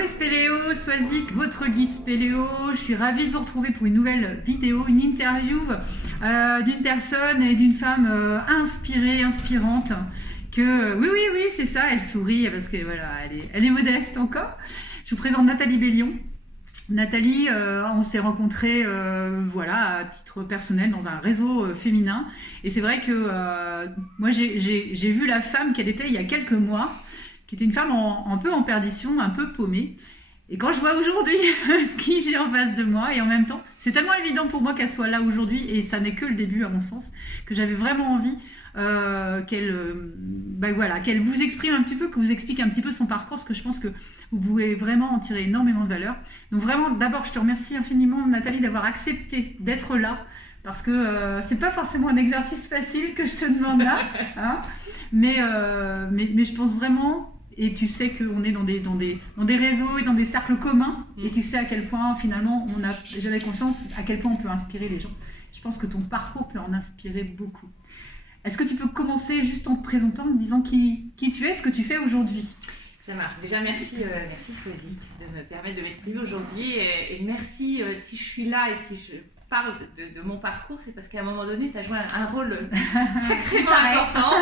les spéléos, Swazik, votre guide spéléo. Je suis ravie de vous retrouver pour une nouvelle vidéo, une interview d'une personne et d'une femme inspirée, inspirante. Oui, c'est ça, elle sourit parce que voilà, elle est modeste encore. Je vous présente Nathalie Bellion. Nathalie, on s'est rencontrés à titre personnel dans un réseau féminin. Et c'est vrai que moi, j'ai vu la femme qu'elle était il y a quelques mois, qui était une femme un peu en perdition, un peu paumée. Et quand je vois aujourd'hui ce que j'ai en face de moi, et en même temps, c'est tellement évident pour moi qu'elle soit là aujourd'hui, et ça n'est que le début à mon sens, que j'avais vraiment envie qu'elle vous exprime un petit peu, que vous explique un petit peu son parcours, parce que je pense que vous pouvez vraiment en tirer énormément de valeur. Donc vraiment, d'abord, je te remercie infiniment, Nathalie, d'avoir accepté d'être là, parce que c'est pas forcément un exercice facile que je te demande là, hein, mais je pense vraiment, et tu sais qu'on est dans des réseaux et dans des cercles communs, et tu sais à quel point finalement j'avais conscience à quel point on peut inspirer les gens. Je pense que ton parcours peut en inspirer beaucoup. Est-ce que tu peux commencer juste en te présentant, en me disant qui tu es, ce que tu fais aujourd'hui? Ça marche. Déjà, merci Swazik de me permettre de m'exprimer aujourd'hui. Et merci si je suis là et si je parle de mon parcours, c'est parce qu'à un moment donné, tu as joué un rôle sacrément important.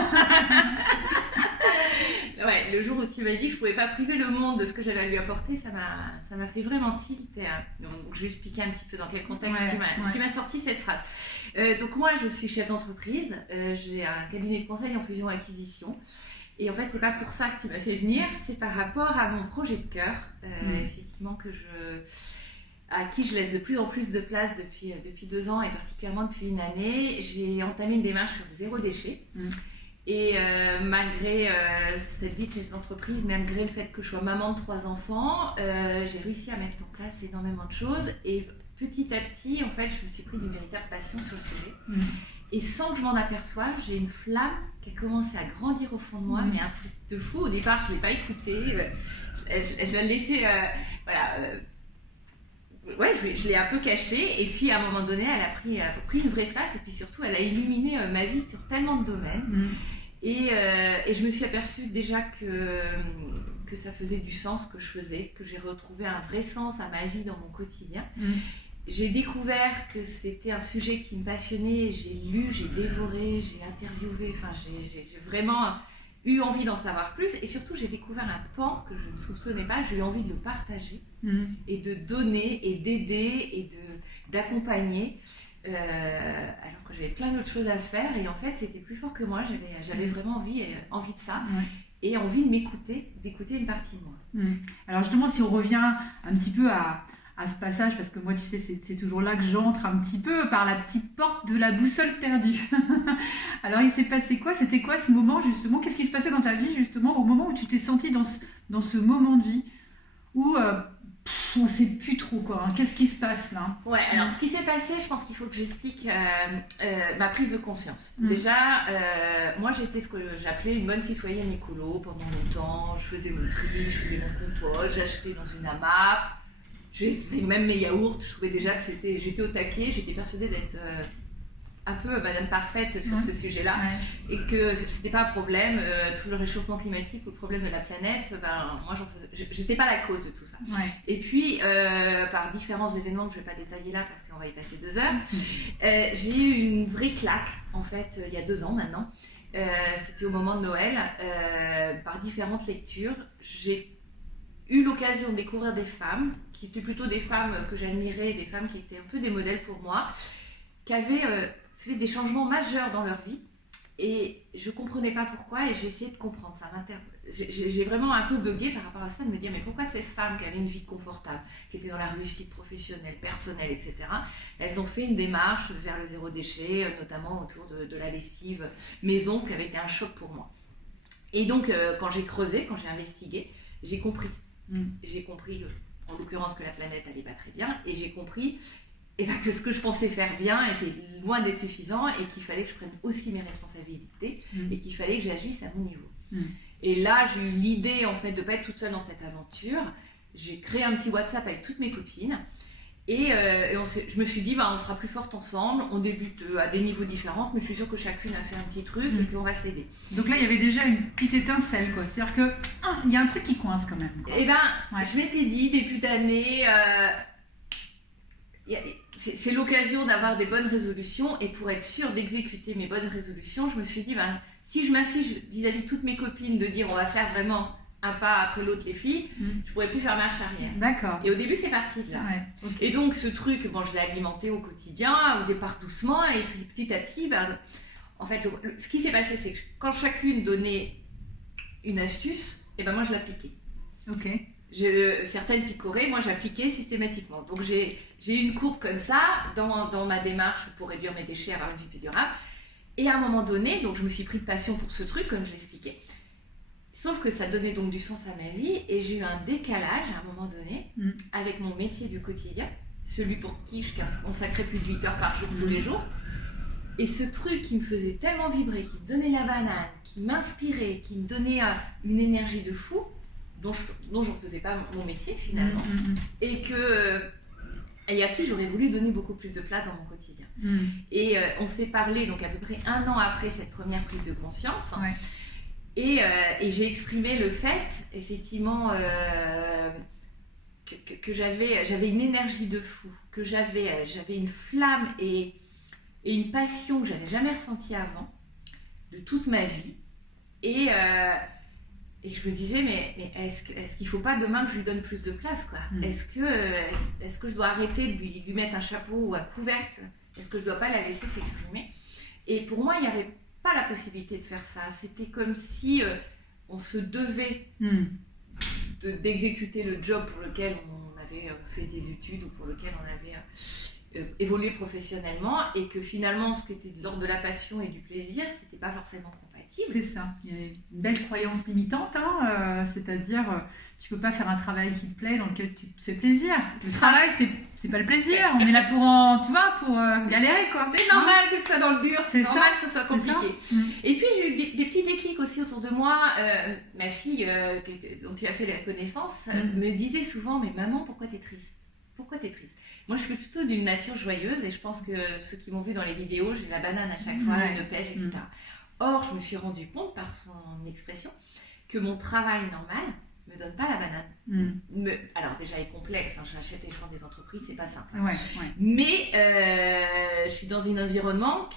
Ouais, le jour où tu m'as dit que je ne pouvais pas priver le monde de ce que j'avais à lui apporter, ça m'a fait vraiment tilt. Donc, je vais expliquer un petit peu dans quel contexte tu m'as sorti cette phrase. Donc moi, je suis chef d'entreprise. J'ai un cabinet de conseil en fusion-acquisition. Et en fait, c'est pas pour ça que tu m'as fait venir, c'est par rapport à mon projet de cœur, effectivement, à qui je laisse de plus en plus de place depuis 2 ans et particulièrement depuis une année. J'ai entamé une démarche sur le zéro déchet. Et malgré cette vie de chef d'entreprise, malgré le fait que je sois maman de 3 enfants, j'ai réussi à mettre en place énormément de choses. Et petit à petit, en fait, je me suis pris d'une véritable passion sur le sujet. Et sans que je m'en aperçoive, j'ai une flamme qui a commencé à grandir au fond de moi, mais un truc de fou. Au départ, je ne l'ai pas écoutée. Je l'ai laissée, je l'ai un peu cachée. Et puis, à un moment donné, elle a pris une vraie place. Et puis surtout, elle a illuminé ma vie sur tellement de domaines. Et je me suis aperçue déjà que ça faisait du sens ce que je faisais, que j'ai retrouvé un vrai sens à ma vie dans mon quotidien. J'ai découvert que c'était un sujet qui me passionnait, j'ai lu, j'ai dévoré, j'ai interviewé, j'ai vraiment eu envie d'en savoir plus et surtout j'ai découvert un pan que je ne soupçonnais pas, j'ai eu envie de le partager et de donner et d'aider et d'accompagner alors que j'avais plein d'autres choses à faire et en fait c'était plus fort que moi, j'avais vraiment envie de ça. Et envie de d'écouter une partie de moi. Alors justement, si on revient un petit peu à ce passage, parce que moi, tu sais, c'est toujours là que j'entre un petit peu par la petite porte de la boussole perdue. Alors, il s'est passé quoi? C'était quoi ce moment, justement? Qu'est-ce qui se passait dans ta vie, justement, au moment où tu t'es sentie dans ce moment de vie où on ne sait plus trop, quoi, hein. Qu'est-ce qui se passe, là? Ouais, alors, ce qui s'est passé, je pense qu'il faut que j'explique ma prise de conscience. Déjà, moi, j'étais ce que j'appelais une bonne citoyenne écolo pendant longtemps. Je faisais mon tri, je faisais mon compost, j'achetais dans une AMAP. J'ai fait même mes yaourts, je trouvais déjà que j'étais au taquet, j'étais persuadée d'être un peu madame parfaite sur ce sujet-là et que c'était pas un problème, tout le réchauffement climatique ou le problème de la planète, moi j'étais pas la cause de tout ça. Et puis par différents événements que je vais pas détailler là parce qu'on va y passer 2 heures, j'ai eu une vraie claque en fait il y a 2 ans maintenant, c'était au moment de Noël, par différentes lectures, j'ai eu l'occasion de découvrir des femmes, qui étaient plutôt des femmes que j'admirais, des femmes qui étaient un peu des modèles pour moi, qui avaient fait des changements majeurs dans leur vie. Et je ne comprenais pas pourquoi et j'ai essayé de comprendre. J'ai vraiment un peu bugué par rapport à ça, de me dire mais pourquoi ces femmes qui avaient une vie confortable, qui étaient dans la réussite professionnelle, personnelle, etc., elles ont fait une démarche vers le zéro déchet, notamment autour de la lessive maison, qui avait été un choc pour moi. Et donc quand j'ai creusé, quand j'ai investigué, j'ai compris. J'ai compris, en l'occurrence, que la planète allait pas très bien, et j'ai compris que ce que je pensais faire bien était loin d'être suffisant, et qu'il fallait que je prenne aussi mes responsabilités, et qu'il fallait que j'agisse à mon niveau. Et là, j'ai eu l'idée en fait de pas être toute seule dans cette aventure. J'ai créé un petit WhatsApp avec toutes mes copines, Je me suis dit, on sera plus fortes ensemble, on débute à des niveaux différents, mais je suis sûre que chacune a fait un petit truc et puis on va s'aider. Donc là, il y avait déjà une petite étincelle, quoi. C'est-à-dire que il y a un truc qui coince quand même. Eh ben, je m'étais dit, début d'année, c'est l'occasion d'avoir des bonnes résolutions, et pour être sûre d'exécuter mes bonnes résolutions, je me suis dit, si je m'affiche vis-à-vis de toutes mes copines de dire on va faire vraiment un pas après l'autre les filles, je pourrais plus faire marche arrière. D'accord. Et au début c'est parti de là. Ouais, okay. Et donc ce truc, je l'ai alimenté au quotidien, au départ doucement, et puis petit à petit, en fait ce qui s'est passé, c'est que quand chacune donnait une astuce, moi je l'appliquais. Ok. Certaines picoraient, moi j'appliquais systématiquement. Donc j'ai eu une courbe comme ça dans ma démarche pour réduire mes déchets, avoir une vie plus durable. Et à un moment donné, donc je me suis pris de passion pour ce truc, comme je l'expliquais. Sauf que ça donnait donc du sens à ma vie, et j'ai eu un décalage à un moment donné avec mon métier du quotidien, celui pour qui je consacrais plus de 8 heures par jour tous les jours. Et ce truc qui me faisait tellement vibrer, qui me donnait la banane, qui m'inspirait, qui me donnait une énergie de fou, dont je ne faisais pas mon métier finalement, et à qui j'aurais voulu donner beaucoup plus de place dans mon quotidien. Et on s'est parlé donc à peu près 1 an après cette première prise de conscience. Ouais. Et j'ai exprimé le fait, effectivement, que j'avais une énergie de fou, que j'avais une flamme et une passion que j'avais jamais ressentie avant, de toute ma vie. Et je me disais, mais est-ce qu'il ne faut pas demain que je lui donne plus de place, quoi ? Est-ce que je dois arrêter de lui mettre un chapeau ou un couvercle ? Est-ce que je ne dois pas la laisser s'exprimer ? Et pour moi, il n'y avait pas la possibilité de faire ça. C'était comme si on se devait d'exécuter le job pour lequel on avait fait des études ou pour lequel on avait évolué professionnellement, et que finalement, ce qui était de l'ordre de la passion et du plaisir, c'était pas forcément compatible. C'est ça. Il y a une belle croyance limitante, c'est-à-dire tu peux pas faire un travail qui te plaît, dans lequel tu te fais plaisir. Le travail, c'est pas le plaisir. On est là pour galérer, quoi. C'est normal que ce soit dans le dur, c'est normal que ce soit compliqué. Et puis j'ai eu des petits déclics aussi autour de moi. Ma fille, dont tu as fait la connaissance, me disait souvent, mais maman, pourquoi t'es triste ? Pourquoi t'es triste ? Moi, je suis plutôt d'une nature joyeuse, et je pense que ceux qui m'ont vu dans les vidéos, j'ai la banane à chaque fois, une pêche, etc. Or, je me suis rendu compte par son expression que mon travail normal me donne pas la banane. Alors déjà, il est complexe, j'achète et je vends des entreprises, c'est pas simple. Mais je suis dans un environnement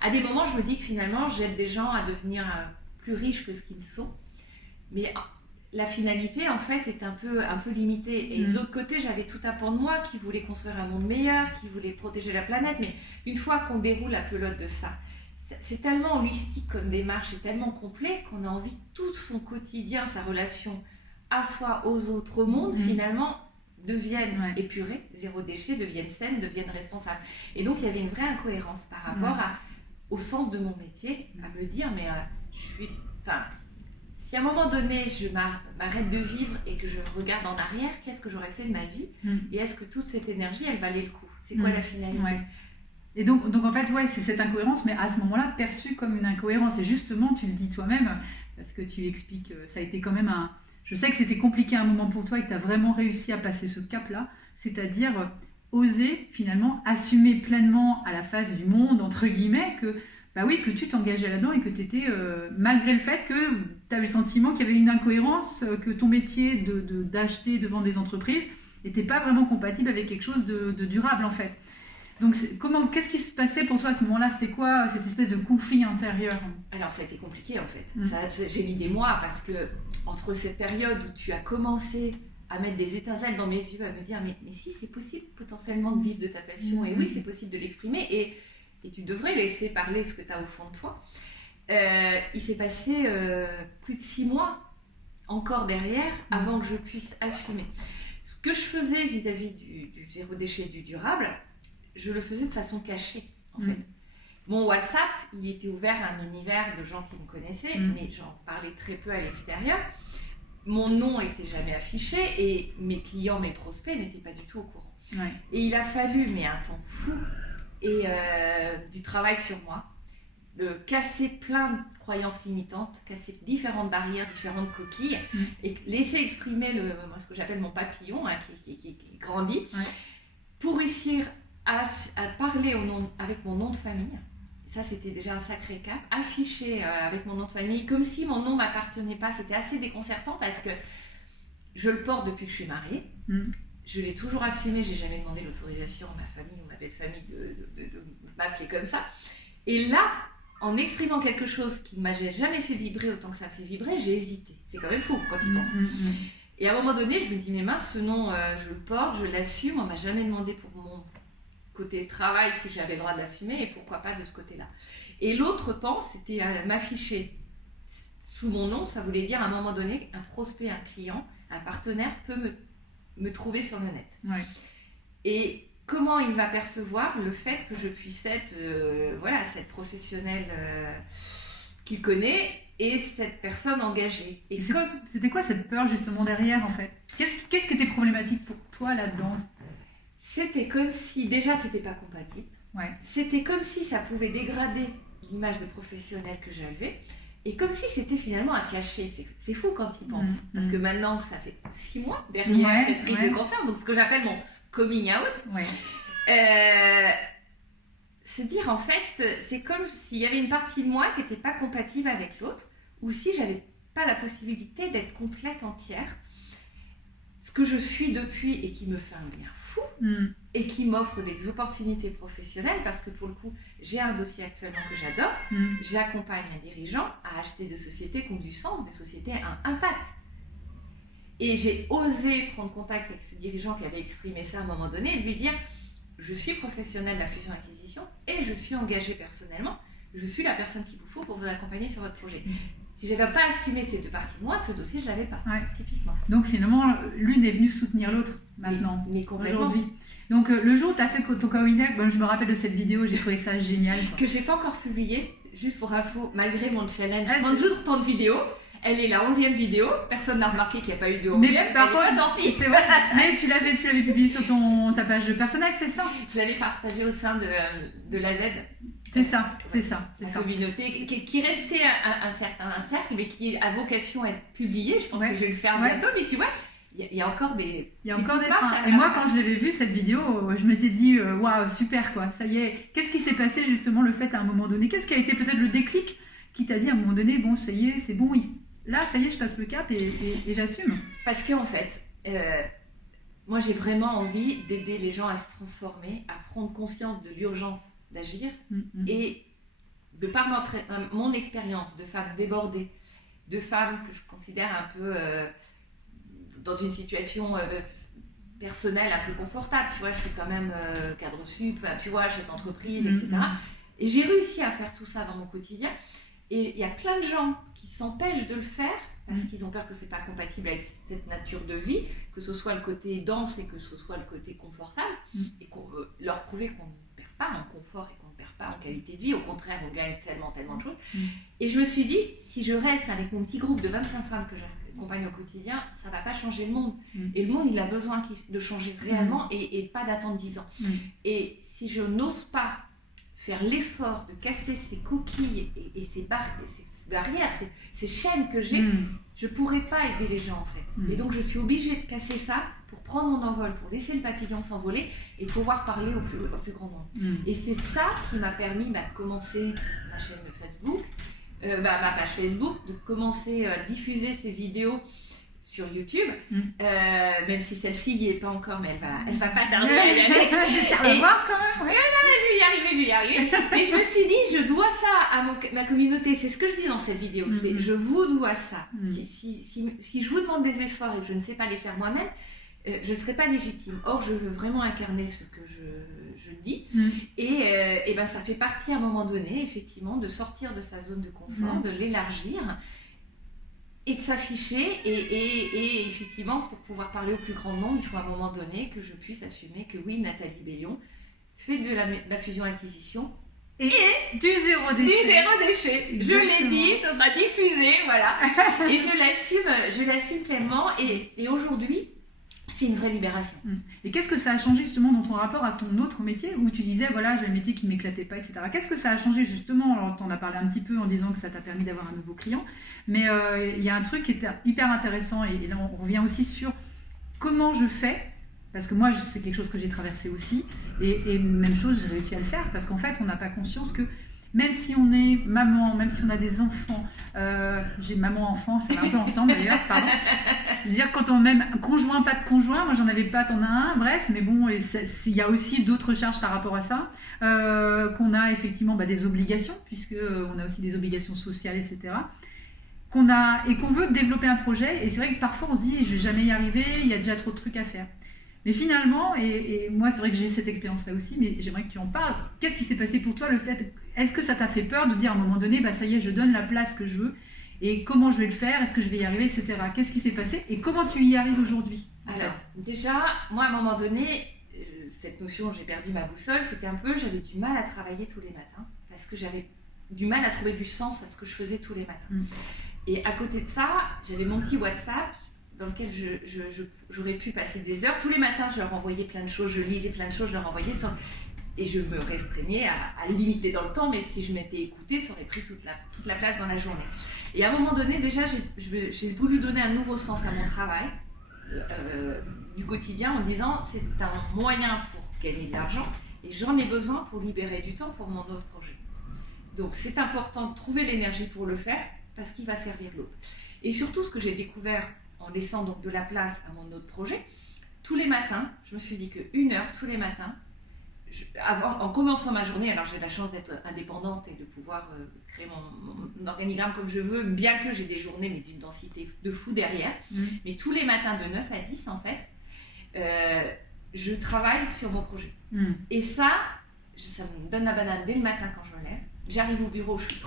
à des moments, je me dis que finalement, j'aide des gens à devenir plus riches que ce qu'ils sont. Mais la finalité, en fait, est un peu limitée. Et de l'autre côté, j'avais tout un pan de moi qui voulait construire un monde meilleur, qui voulait protéger la planète. Mais une fois qu'on déroule la pelote de ça, c'est tellement holistique comme démarche, et tellement complet qu'on a envie que tout son quotidien, sa relation à soi, aux autres, au monde, finalement, deviennent épurées, zéro déchet, deviennent saines, deviennent responsables. Et donc, il y avait une vraie incohérence par rapport au sens de mon métier, à me dire, mais si à un moment donné, je m'arrête de vivre et que je regarde en arrière, qu'est-ce que j'aurais fait de ma vie ? Et est-ce que toute cette énergie, elle valait le coup ? C'est quoi la finalité ? Et donc en fait, c'est cette incohérence, mais à ce moment-là, perçue comme une incohérence. Et justement, tu le dis toi-même, parce que tu expliques, ça a été quand même Je sais que c'était compliqué à un moment pour toi et que tu as vraiment réussi à passer ce cap-là, c'est-à-dire oser finalement assumer pleinement à la face du monde, entre guillemets, que tu t'engageais là-dedans et que tu étais, malgré le fait que tu avais le sentiment qu'il y avait une incohérence, que ton métier d'acheter, de vendre des entreprises n'était pas vraiment compatible avec quelque chose de durable en fait. Donc qu'est-ce qui se passait pour toi à ce moment-là ? C'était quoi cette espèce de conflit intérieur ? Alors ça a été compliqué en fait. J'ai mis des mois parce que entre cette période où tu as commencé à mettre des étincelles dans mes yeux, à me dire mais si c'est possible potentiellement de vivre de ta passion, et oui c'est possible de l'exprimer, et tu devrais laisser parler ce que tu as au fond de toi. Il s'est passé plus de 6 mois encore derrière avant que je puisse assumer. Ce que je faisais vis-à-vis du zéro déchet, du durable, je le faisais de façon cachée en fait. Mon WhatsApp, il était ouvert à un univers de gens qui me connaissaient, mais j'en parlais très peu à l'extérieur. Mon nom n'était jamais affiché et mes clients, mes prospects n'étaient pas du tout au courant. Et il a fallu un temps fou et du travail sur moi, de casser plein de croyances limitantes, casser différentes barrières, différentes coquilles, et laisser exprimer ce que j'appelle mon papillon, hein, qui grandit, pour réussir à parler avec mon nom de famille. Ça, c'était déjà un sacré cap. Afficher avec mon nom de famille, comme si mon nom ne m'appartenait pas, c'était assez déconcertant parce que je le porte depuis que je suis mariée. Je l'ai toujours assumé, j'ai jamais demandé l'autorisation à ma famille ou ma belle famille de m'appeler comme ça. Et là, en exprimant quelque chose qui ne m'a jamais fait vibrer autant que ça fait vibrer, j'ai hésité. C'est quand même fou quand tu penses. Et à un moment donné, je me dis, mais mince, ce nom, je le porte, je l'assume, on ne m'a jamais demandé pour mon côté travail si j'avais le droit de l'assumer, et pourquoi pas de ce côté-là. Et l'autre pan, c'était m'afficher sous mon nom. Ça voulait dire à un moment donné, un prospect, un client, un partenaire peut me trouver sur le net. Et comment il va percevoir le fait que je puisse être cette professionnelle qu'il connaît et cette personne engagée. Et c'était quoi cette peur justement derrière en fait? Qu'est-ce qui était problématique pour toi là-dedans? C'était comme si, déjà, c'était pas compatible. C'était comme si ça pouvait dégrader l'image de professionnel que j'avais. Et comme si c'était finalement un cachet. C'est fou quand il pense. Parce que maintenant, ça fait 6 mois derrière cette prise de conscience, donc ce que j'appelle mon coming out. Se dire, en fait, c'est comme s'il y avait une partie de moi qui n'était pas compatible avec l'autre, ou si j'avais pas la possibilité d'être complète, entière. Ce que je suis depuis et qui me fait un bien fou et qui m'offre des opportunités professionnelles parce que pour le coup, j'ai un dossier actuellement que j'adore. J'accompagne un dirigeant à acheter des sociétés qui ont du sens, des sociétés à impact. Et j'ai osé prendre contact avec ce dirigeant qui avait exprimé ça à un moment donné et lui dire « Je suis professionnelle de la fusion-acquisition et je suis engagée personnellement. Je suis la personne qu'il vous faut pour vous accompagner sur votre projet. » Si je n'avais pas assumé ces deux parties de moi, ce dossier, je ne l'avais pas, typiquement. Donc finalement, l'une est venue soutenir l'autre maintenant, mais complètement. Aujourd'hui. Donc le jour où tu as fait ton coming out, je me rappelle de cette vidéo, j'ai trouvé ça génial. Que je n'ai pas encore publiée, juste pour info, malgré mon challenge. Je prends toujours tant de vidéos. Elle est la 11e vidéo, personne n'a remarqué qu'il n'y a pas eu de 11e, mais par contre, elle n'est pas sortie. C'est vrai. Mais tu l'avais publié sur ta page personnelle, c'est ça? Je l'avais partagée au sein de la Z. C'est ça. La communauté qui restait un cercle, mais qui a vocation à être publiée. Je pense que je vais le faire bientôt, mais tu vois, il y a encore des freins. Et moi, quand je l'avais vue, cette vidéo, je m'étais dit, waouh, super quoi, ça y est. Qu'est-ce qui s'est passé justement, le fait à un moment donné? Qu'est-ce qui a été peut-être le déclic qui t'a dit à un moment donné, bon, ça y est, c'est bon, là, ça y est, je passe le cap et j'assume? Parce qu'en fait, moi, j'ai vraiment envie d'aider les gens à se transformer, à prendre conscience de l'urgence d'agir et de par mon expérience de femme débordée, de femme que je considère un peu dans une situation personnelle un peu confortable, tu vois, je suis quand même cadre sup, tu vois, chef d'entreprise, etc. Et j'ai réussi à faire tout ça dans mon quotidien et il y a plein de gens qui s'empêchent de le faire parce qu'ils ont peur que c'est pas compatible avec cette nature de vie, que ce soit le côté dense et que ce soit le côté confortable et qu'on veut leur prouver qu'on pas en confort et qu'on ne perd pas en qualité de vie, au contraire on gagne tellement de choses. Et je me suis dit, si je reste avec mon petit groupe de 25 femmes que j'accompagne au quotidien, ça ne va pas changer le monde. Et le monde, il a besoin de changer réellement et pas d'attendre 10 ans. Et si je n'ose pas faire l'effort de casser ces coquilles et ces barrières, ces chaînes que j'ai, je ne pourrais pas aider les gens en fait. Et donc je suis obligée de casser ça pour prendre mon envol, pour laisser le papillon s'envoler et pouvoir parler au plus grand nombre. Et c'est ça qui m'a permis de commencer ma chaîne de Facebook, ma page Facebook, de commencer à diffuser ces vidéos sur YouTube, même si celle-ci n'y est pas encore, mais elle va pas tarder à y aller. J'espère le voir quand même. Je vais y arriver. Et je me suis dit, je dois ça à ma communauté. C'est ce que je dis dans cette vidéo. C'est je vous dois ça. Si je vous demande des efforts et que je ne sais pas les faire moi-même, je ne serai pas légitime. Or, je veux vraiment incarner ce que je dis. Et ben, ça fait partie à un moment donné, effectivement, de sortir de sa zone de confort, de l'élargir et de s'afficher. Et effectivement, pour pouvoir parler au plus grand nombre, il faut à un moment donné que je puisse assumer que oui, Nathalie Bellion fait de la fusion-acquisition. Et du zéro déchet. Du zéro déchet. Exactement. Je l'ai dit, ça sera diffusé, voilà. Et je l'assume pleinement. Et aujourd'hui, c'est une vraie libération. Et qu'est-ce que ça a changé justement dans ton rapport à ton autre métier où tu disais, voilà, j'ai un métier qui ne m'éclatait pas, etc. Qu'est-ce que ça a changé justement? Alors, tu en as parlé un petit peu en disant que ça t'a permis d'avoir un nouveau client, mais il y a un truc qui était hyper intéressant et là, on revient aussi sur comment je fais, parce que moi, c'est quelque chose que j'ai traversé aussi, et même chose, j'ai réussi à le faire, parce qu'en fait, on n'a pas conscience que même si on est maman, même si on a des enfants, j'ai maman-enfant, ça va un peu ensemble d'ailleurs, pardon. Je veux dire, quand on même conjoint, pas de conjoint, moi j'en avais pas, t'en as un, bref, mais bon, il y a aussi d'autres charges par rapport à ça, qu'on a effectivement des obligations, puisque on a aussi des obligations sociales, etc. Et qu'on veut développer un projet, et c'est vrai que parfois on se dit, je vais jamais y arriver, il y a déjà trop de trucs à faire. Mais finalement, et moi c'est vrai que j'ai cette expérience-là aussi, mais j'aimerais que tu en parles. Qu'est-ce qui s'est passé pour toi, le fait, est-ce que ça t'a fait peur de dire à un moment donné, ça y est, je donne la place que je veux, et comment je vais le faire, est-ce que je vais y arriver, etc. Qu'est-ce qui s'est passé et comment tu y arrives aujourd'hui? Alors, déjà, moi à un moment donné, cette notion, j'ai perdu ma boussole, c'était un peu, j'avais du mal à travailler tous les matins, parce que j'avais du mal à trouver du sens à ce que je faisais tous les matins. Et à côté de ça, j'avais mon petit WhatsApp, dans lequel j'aurais pu passer des heures. Tous les matins, je leur envoyais plein de choses, je lisais plein de choses, je leur envoyais et je me restreignais à limiter dans le temps, mais si je m'étais écoutée, ça aurait pris toute la place dans la journée. Et à un moment donné, déjà, j'ai voulu donner un nouveau sens à mon travail du quotidien en disant c'est un moyen pour gagner de l'argent et j'en ai besoin pour libérer du temps pour mon autre projet. Donc c'est important de trouver l'énergie pour le faire parce qu'il va servir l'autre. Et surtout, ce que j'ai découvert en laissant donc de la place à mon autre projet, tous les matins, je me suis dit qu'une heure tous les matins, en commençant ma journée, alors j'ai la chance d'être indépendante et de pouvoir créer mon organigramme comme je veux, bien que j'ai des journées mais d'une densité de fou derrière, mais tous les matins de 9 à 10 en fait, je travaille sur mon projet. Et ça me donne la banane dès le matin quand je me lève. J'arrive au bureau, je suis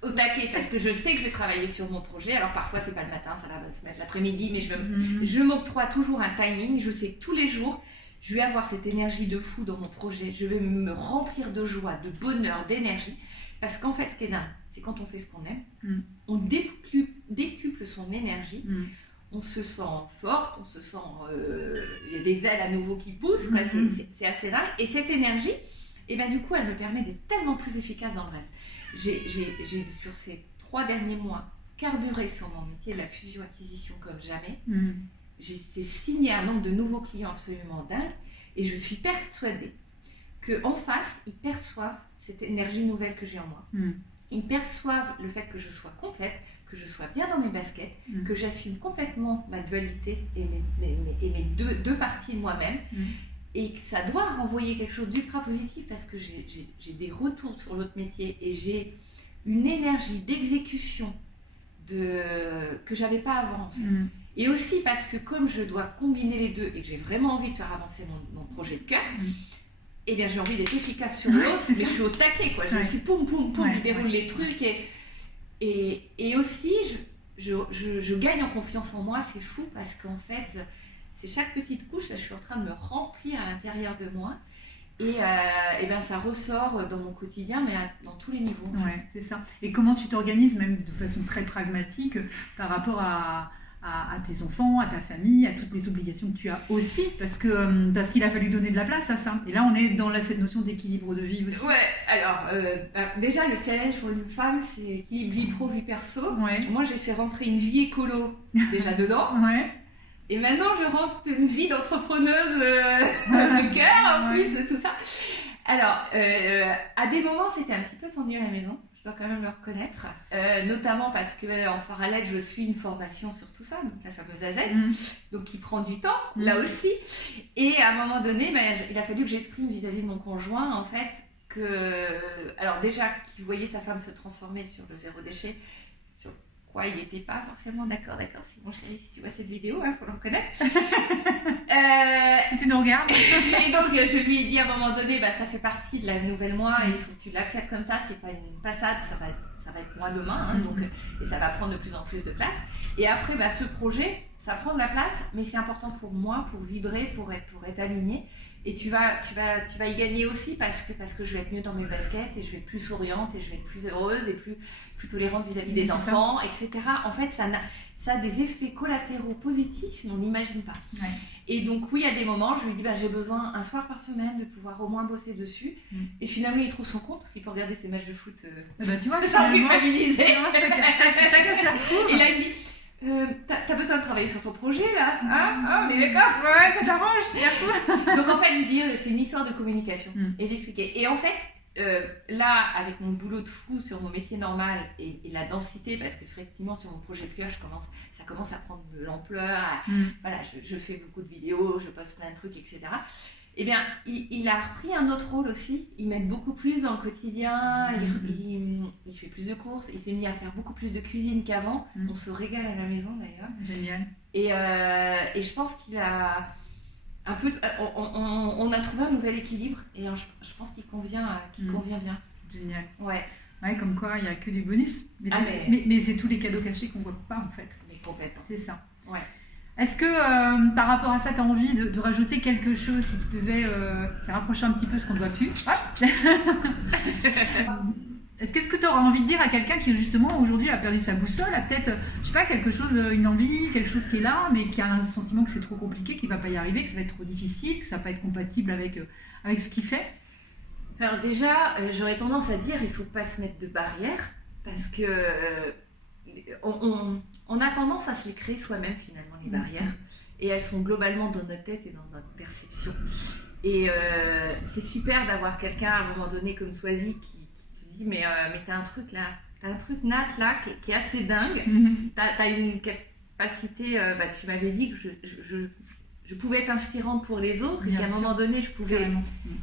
au taquet parce que je sais que je vais travailler sur mon projet. Alors parfois c'est pas le matin, ça va se mettre l'après-midi, mais je m'octroie toujours un timing. Je sais que tous les jours je vais avoir cette énergie de fou dans mon projet, je vais me remplir de joie, de bonheur, d'énergie, parce qu'en fait ce qui est dingue, c'est quand on fait ce qu'on aime, on décuple son énergie, on se sent forte, on se sent, il y a des ailes à nouveau qui poussent, quoi, c'est assez dingue, et cette énergie, et ben du coup elle me permet d'être tellement plus efficace dans le reste. J'ai sur ces 3 derniers mois carburé sur mon métier de la fusion-acquisition comme jamais. J'ai signé un nombre de nouveaux clients absolument dingue et je suis persuadée qu'en face, ils perçoivent cette énergie nouvelle que j'ai en moi. Ils perçoivent le fait que je sois complète, que je sois bien dans mes baskets, que j'assume complètement ma dualité et mes deux parties de moi-même. Et que ça doit renvoyer quelque chose d'ultra positif parce que j'ai des retours sur l'autre métier et j'ai une énergie d'exécution que j'avais pas avant en fait. Et aussi parce que comme je dois combiner les deux et que j'ai vraiment envie de faire avancer mon projet de cœur, et bien j'ai envie d'être efficace sur l'autre, mais je suis au taquet quoi, je suis poum poum poum, je déroule les trucs et aussi je gagne en confiance en moi, c'est fou parce qu'en fait c'est chaque petite couche, là je suis en train de me remplir à l'intérieur de moi et ben ça ressort dans mon quotidien mais dans tous les niveaux. Ouais, c'est ça. Et comment tu t'organises même de façon très pragmatique par rapport à tes enfants, à ta famille, à toutes les obligations que tu as aussi parce qu'il a fallu donner de la place à ça. Et là on est dans cette notion d'équilibre de vie aussi. Ouais, alors déjà le challenge pour une femme c'est équilibre vie pro, vie perso. Moi j'ai fait rentrer une vie écolo déjà dedans. Et maintenant, je rentre une vie d'entrepreneuse de cœur, en plus, tout ça. Alors, à des moments, c'était un petit peu tendu à la maison, je dois quand même le reconnaître. Notamment parce qu'en parallèle, je suis une formation sur tout ça, donc la fameuse AZ, donc qui prend du temps, là aussi. Et à un moment donné, il a fallu que j'exprime vis-à-vis de mon conjoint, en fait, alors déjà, qu'il voyait sa femme se transformer sur le zéro déchet, sur quoi il n'était pas forcément d'accord, c'est mon chéri, si tu vois cette vidéo, faut le reconnaître. Si tu nous regardes. Et donc je lui ai dit à un moment donné, ça fait partie de la nouvelle moi et il faut que tu l'acceptes comme ça, c'est pas une passade, ça va être moi demain, donc, et ça va prendre de plus en plus de place. Et après, ce projet, ça prend de la place, mais c'est important pour moi, pour vibrer, pour être aligné. Et tu vas y gagner aussi parce que je vais être mieux dans mes baskets et je vais être plus souriante et je vais être plus heureuse et plus tolérante vis-à-vis des enfants, etc. En fait, ça a des effets collatéraux positifs, mais on n'imagine pas. Ouais. Et donc, oui, à des moments, je lui dis, j'ai besoin un soir par semaine de pouvoir au moins bosser dessus. Et finalement, il trouve son compte, parce qu'il peut regarder ses matchs de foot tu vois, sans culpabiliser. Chacun s'y retrouve. Et là, il me dit, t'as besoin de travailler sur ton projet, là, hein? Ah, mais d'accord. Ouais, ça t'arrange. Donc, en fait, je dis, c'est une histoire de communication et d'expliquer. Et en fait, là, avec mon boulot de fou sur mon métier normal et la densité, parce qu'effectivement, sur mon projet de cœur, ça commence à prendre de l'ampleur. Voilà, je fais beaucoup de vidéos, je poste plein de trucs, etc. Eh bien, il a repris un autre rôle aussi. Il m'aide beaucoup plus dans le quotidien. Il fait plus de courses. Il s'est mis à faire beaucoup plus de cuisine qu'avant. On se régale à la maison, d'ailleurs. Génial. Et je pense qu'il a... on a trouvé un nouvel équilibre et je pense qu'il convient bien. Génial. Ouais, comme quoi il n'y a que du bonus. Mais c'est tous les cadeaux cachés qu'on ne voit pas en fait. Mais complètement. C'est ça. Ouais. Est-ce que par rapport à ça, tu as envie de rajouter quelque chose si tu devais rapprocher un petit peu ce qu'on ne voit plus Est-ce que tu auras envie de dire à quelqu'un qui justement aujourd'hui a perdu sa boussole, a peut-être, je sais pas, quelque chose, une envie, quelque chose qui est là, mais qui a un sentiment que c'est trop compliqué, qu'il ne va pas y arriver, que ça va être trop difficile, que ça ne va pas être compatible avec ce qu'il fait? Alors déjà, j'aurais tendance à dire il ne faut pas se mettre de barrières parce que on a tendance à se les créer soi-même finalement les barrières et elles sont globalement dans notre tête et dans notre perception. Et c'est super d'avoir quelqu'un à un moment donné comme Swazik qui mais t'as un truc là, Nat là qui est assez dingue. T'as une capacité, tu m'avais dit que je pouvais être inspirante pour les autres et qu'à un moment donné je pouvais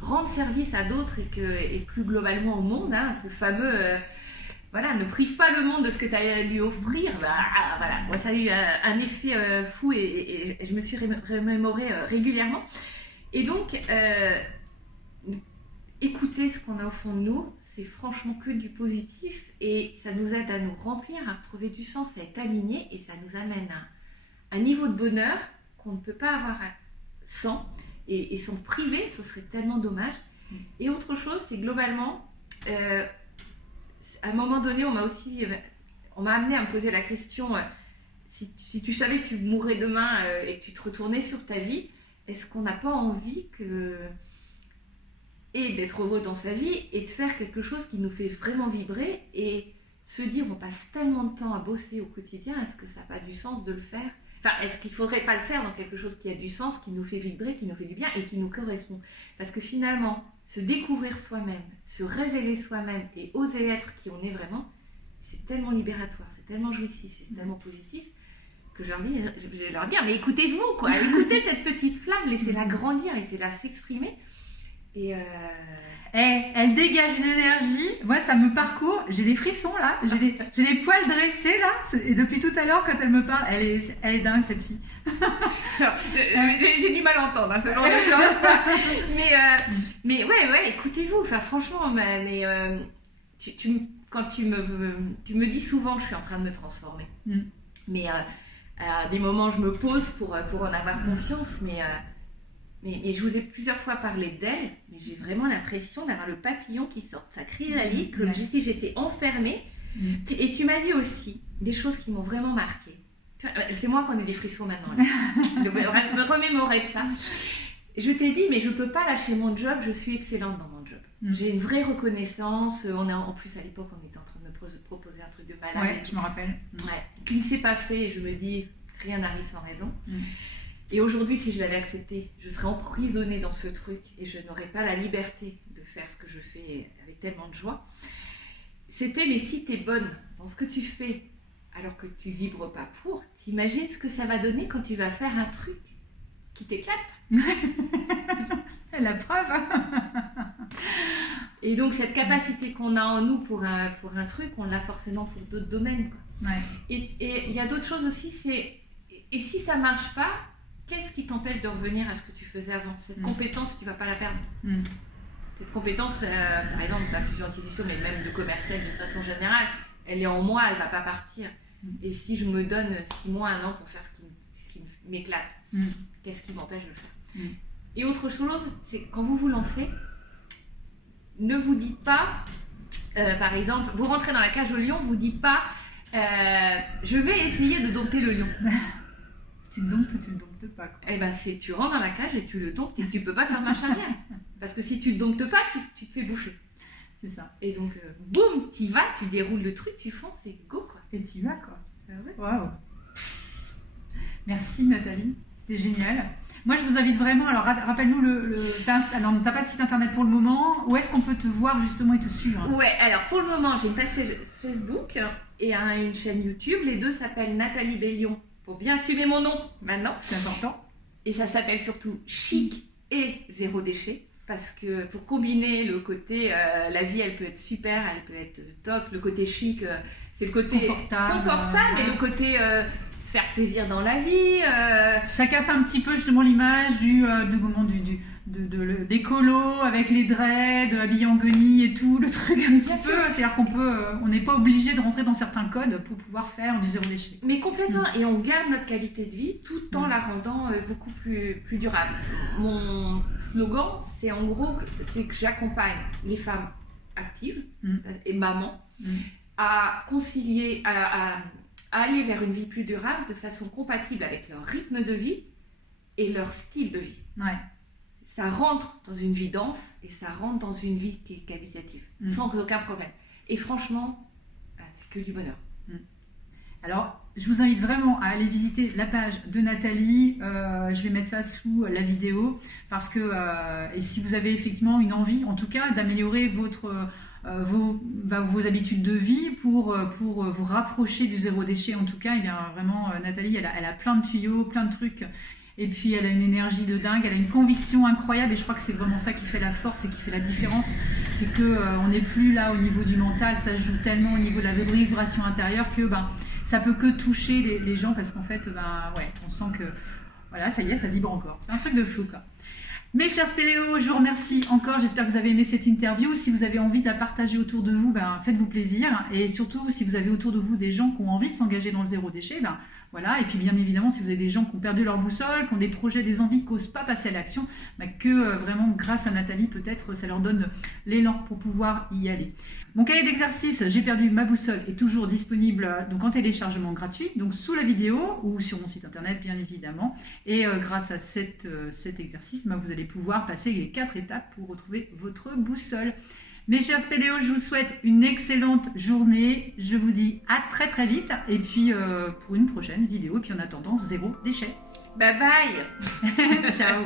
rendre service à d'autres et plus globalement au monde, ce fameux ne prive pas le monde de ce que tu as à lui offrir. Voilà. Moi, ça a eu un effet fou et je me suis remémorée régulièrement. Et donc, écouter ce qu'on a au fond de nous, c'est franchement que du positif et ça nous aide à nous remplir, à retrouver du sens, à être alignés et ça nous amène à un niveau de bonheur qu'on ne peut pas avoir sans et s'en priver, ce serait tellement dommage. Et autre chose, c'est globalement, à un moment donné, on m'a amené à me poser la question, si tu savais que tu mourrais demain et que tu te retournais sur ta vie, est-ce qu'on n'a pas envie d'être heureux dans sa vie et de faire quelque chose qui nous fait vraiment vibrer et se dire on passe tellement de temps à bosser au quotidien, est-ce que ça n'a pas du sens de le faire? Est-ce qu'il ne faudrait pas le faire dans quelque chose qui a du sens, qui nous fait vibrer, qui nous fait du bien et qui nous correspond? Parce que finalement, se découvrir soi-même, se révéler soi-même et oser être qui on est vraiment, c'est tellement libératoire, c'est tellement jouissif, c'est tellement positif que je vais leur dire, mais écoutez-vous, quoi, écoutez cette petite flamme, laissez-la grandir, laissez-la s'exprimer. Et elle dégage une énergie, moi ça me parcourt, j'ai des frissons là, j'ai les poils dressés là, et depuis tout à l'heure quand elle me parle, elle est dingue cette fille. J'ai du mal à entendre ce genre de choses, mais ouais, écoutez-vous, franchement, quand tu me dis souvent que je suis en train de me transformer, mais à des moments je me pose pour en avoir conscience, mais je vous ai plusieurs fois parlé d'elle, mais j'ai vraiment l'impression d'avoir le papillon qui sort de sa chrysalide, comme si j'étais enfermée. Et tu m'as dit aussi des choses qui m'ont vraiment marquée. C'est moi qui en ai des frissons maintenant. Donc, me remémorer ça. Je t'ai dit, mais je ne peux pas lâcher mon job, je suis excellente dans mon job. J'ai une vraie reconnaissance. En plus, à l'époque, on était en train de me proposer un truc de malade. Ouais, je me rappelle. Qui ne s'est pas fait, et je me dis, rien n'arrive sans raison. Et aujourd'hui, si je l'avais accepté, je serais emprisonnée dans ce truc et je n'aurais pas la liberté de faire ce que je fais avec tellement de joie. C'était, mais si tu es bonne dans ce que tu fais, alors que tu vibres pas pour, t'imagines ce que ça va donner quand tu vas faire un truc qui t'éclate. La preuve. Et donc, cette capacité qu'on a en nous pour un truc, on l'a forcément pour d'autres domaines, quoi. Et il y a d'autres choses aussi, et si ça marche pas, qu'est-ce qui t'empêche de revenir à ce que tu faisais avant? Cette compétence, tu ne vas pas la perdre. Cette compétence, par exemple, la fusion-acquisition, mais même de commercial d'une façon générale, elle est en moi, elle ne va pas partir. Et si je me donne 6 mois, 1 an pour faire ce qui m'éclate, qu'est-ce qui m'empêche de le faire? Et autre chose, c'est quand vous vous lancez, ne vous dites pas, par exemple, vous rentrez dans la cage au lion, vous ne dites pas Je vais essayer de dompter le lion. Tu le domptes ou tu le domptes pas, quoi. Eh ben, tu rentres dans la cage et tu le domptes et tu peux pas faire marche arrière. Parce que si tu le domptes pas, tu te fais bouffer. C'est ça. Et donc, boum, tu y vas, tu déroules le truc, tu fonces et go, quoi. Et tu y vas, quoi. Ouais. Waouh. Merci Nathalie, c'était génial. Moi je vous invite vraiment, alors rappelle-nous alors t'as pas de site internet pour le moment, où est-ce qu'on peut te voir justement et te suivre? Ouais, alors pour le moment j'ai une page Facebook et une chaîne YouTube, les deux s'appellent Nathalie Bellion, pour bien suivre mon nom maintenant. C'est important. Et ça s'appelle surtout Chic et Zéro Déchet, parce que pour combiner le côté, la vie elle peut être super, elle peut être top, le côté chic, c'est le côté confortable et le côté... se faire plaisir dans la vie. Ça casse un petit peu justement l'image d'écolo avec les dreads, habillé en guenille et tout, le truc un petit peu. C'est-à-dire on n'est pas obligé de rentrer dans certains codes pour pouvoir faire du zéro déchet. Mais complètement. Et on garde notre qualité de vie tout en la rendant beaucoup plus durable. Mon slogan, c'est en gros, c'est que j'accompagne les femmes actives et mamans à concilier, à aller vers une vie plus durable de façon compatible avec leur rythme de vie et leur style de vie. Ouais. Ça rentre dans une vie dense et ça rentre dans une vie qui est qualitative, sans aucun problème. Et franchement, c'est que du bonheur. Alors, je vous invite vraiment à aller visiter la page de Nathalie. Je vais mettre ça sous la vidéo parce que, et si vous avez effectivement une envie, en tout cas, d'améliorer vos habitudes de vie pour vous rapprocher du zéro déchet, en tout cas, et bien vraiment Nathalie elle a plein de tuyaux, plein de trucs, et puis elle a une énergie de dingue, elle a une conviction incroyable, et je crois que c'est vraiment ça qui fait la force et qui fait la différence. C'est que on n'est plus là au niveau du mental, ça se joue tellement au niveau de la vibration intérieure que ça peut que toucher les gens, parce qu'en fait on sent que voilà, ça y est, ça vibre encore, c'est un truc de fou, quoi. Mes chers spéléos, je vous remercie encore. J'espère que vous avez aimé cette interview. Si vous avez envie de la partager autour de vous, faites-vous plaisir. Et surtout, si vous avez autour de vous des gens qui ont envie de s'engager dans le zéro déchet, voilà. Et puis bien évidemment, si vous avez des gens qui ont perdu leur boussole, qui ont des projets, des envies, qui n'osent pas passer à l'action, vraiment grâce à Nathalie, peut-être ça leur donne l'élan pour pouvoir y aller. Mon cahier d'exercice, j'ai perdu ma boussole, est toujours disponible donc en téléchargement gratuit, donc sous la vidéo ou sur mon site internet bien évidemment. Et grâce à cet exercice, vous allez pouvoir passer les 4 étapes pour retrouver votre boussole. Mes chers spéléos, je vous souhaite une excellente journée. Je vous dis à très très vite et puis pour une prochaine vidéo. Et puis en attendant, zéro déchet. Bye bye. Ciao.